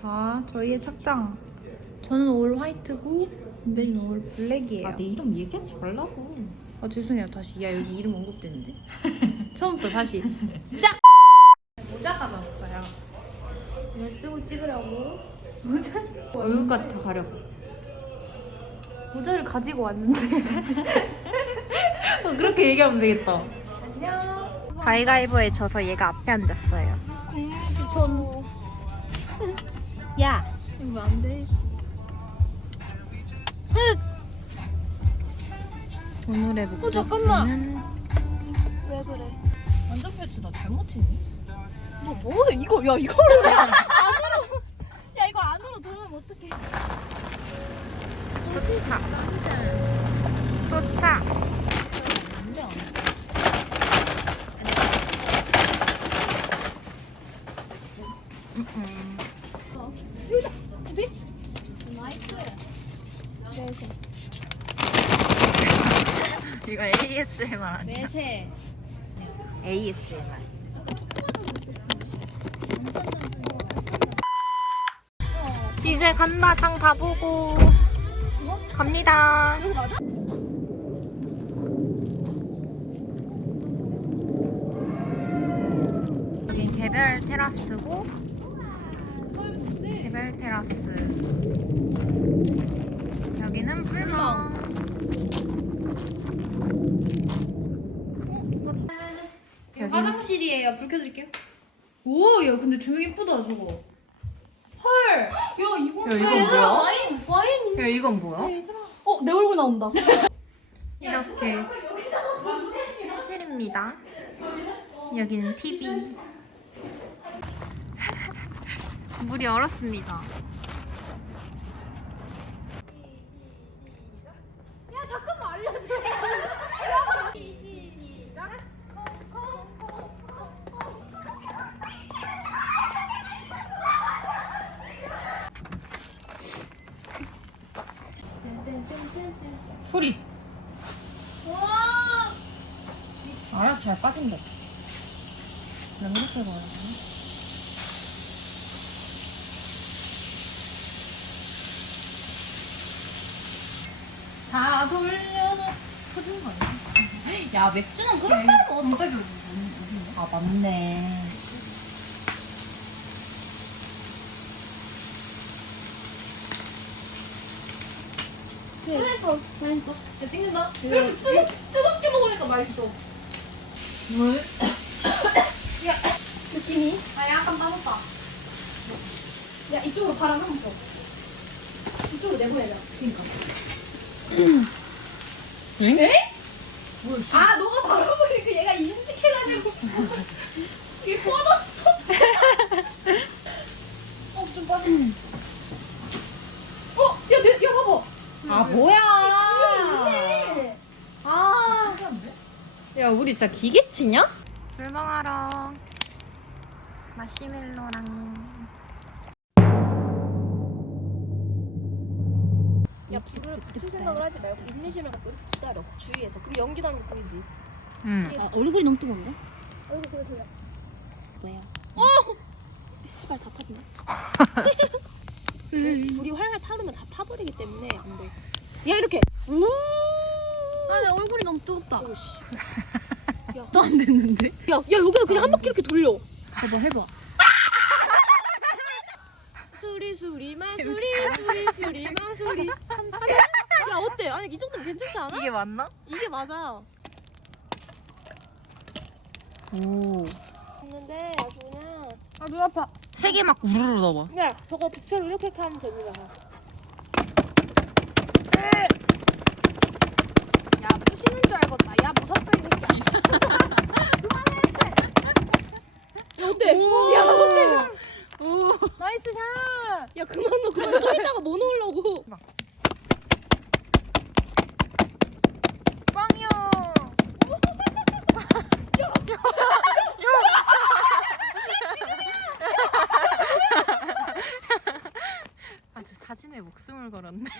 자, 저희의 착장. 저는 올 화이트고 은별이는 올 블랙이에요. 내 이름 얘기하지 말라고. 아 죄송해요. 다시. 야 여기 이름 언급되는데. 처음부터 다시. 짝! 모자 가져왔어요. 이거 쓰고 찍으라고. 모자? 얼굴까지 다 가려. 모자를 가지고 왔는데. 그렇게 얘기하면 되겠다. 안녕. 가위가위보에 져서 얘가 앞에 앉았어요. 전. 야. 이거 안 돼. 오늘의 목적지는 잠깐만. 왜 그래? 완전 펼치 나 잘못했니? 너 뭐해? 이거 야 이거를 왜 안으로? 야 이거 안으로 들어가면 어떡해? 도착. 도착. 안돼 안 돼. 여기다. 어디? 나이스. 매세. 이거 ASMR 아니야? 매세. ASMR. 이제 간다. 장 다 보고 갑니다. 여긴 개별 테라스고 개별 테라스. 여기는 불멍. 여기 화장실이에요. 불 켜드릴게요. 오, 야 근데 조명 예쁘다 저거. 헐. 야 이거. 야, 이건 얘들아 뭐야? 와인. 야, 이건 뭐야? 내 얼굴 나온다. 이렇게 침실입니다. 여기는 TV. 물이 얼었습니다. 야 잠깐만 알려줘. 시작. 소리. 와. 알아, 잘 빠진다. 나 이렇게 봐야 다 돌려놓. 터지는 거 아니야? 야, 맥주는 그렇다고. 정답이 어디? 아, 맞네. 맛있어. 맛있어. 야 띵는다. 뜨겁게 먹으니까 맛있어. 뭘? 야 느낌이? 아 약간 빠졌다. 야 이쪽으로 바람 한번 줘. 이쪽으로 내보내자. 그니까. 응? 에? 아 너가 바람을 얘가 인식해가지고 이게 뻗었어. 좀 빠져. 야 봐봐. 아, 뭐야. 근데 아. 야, 우리 진짜 기계치냐? 술 먹으러. 마시멜로랑. 야 불을 붙일 생각을 하지 말고 인내심을 갖고 이렇게 기다려 주위에서 그럼 연기 나는 게 보이지 응. 아, 얼굴이 너무 뜨거운가? 얼굴 그래서 뭐야? 씨발 다 탔네 불이 활활 타르면 다 타버리기 때문에 안돼 야 이렇게 아 내 얼굴이 너무 뜨겁다. 오씨 또 안 됐는데? 야 여기서 그냥 한 바퀴 이렇게 돌려 봐봐 해봐. 수리 마수리 야 어때? 아니 이 정도면 괜찮지 않아? 이게 맞나? 이게 맞아 오. 했는데 아주 그냥 아 눈 아파. 세 개 막 우르르 넣어봐. 야 저거 부채로 이렇게 하면 됩니다 야 부시는 줄 알겠다. 야 무섭다 이 새끼야. 그만해. 야 어때? 야 어때? 오. 나이스 샷. 야 그만 넣어 그만 좀 이따가 뭐 넣으려고 빵이요. 아주 사진에 목숨을 걸었네.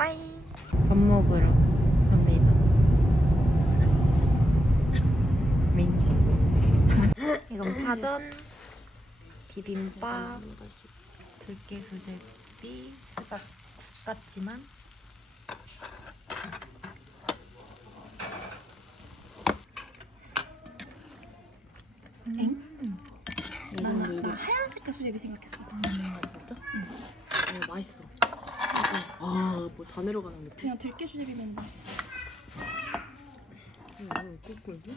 빠이. 밥 먹으러 갑니다. 이건 파전, 비빔밥, 들깨 수제비, 살짝 같지만 나는 하얀 색깔 수제비 생각했어. 진짜? 응. 맛있어. 뭐 다 내려가는 느낌. 그냥 들깨 수제비면 맛있어. 이거 꿀꿀이?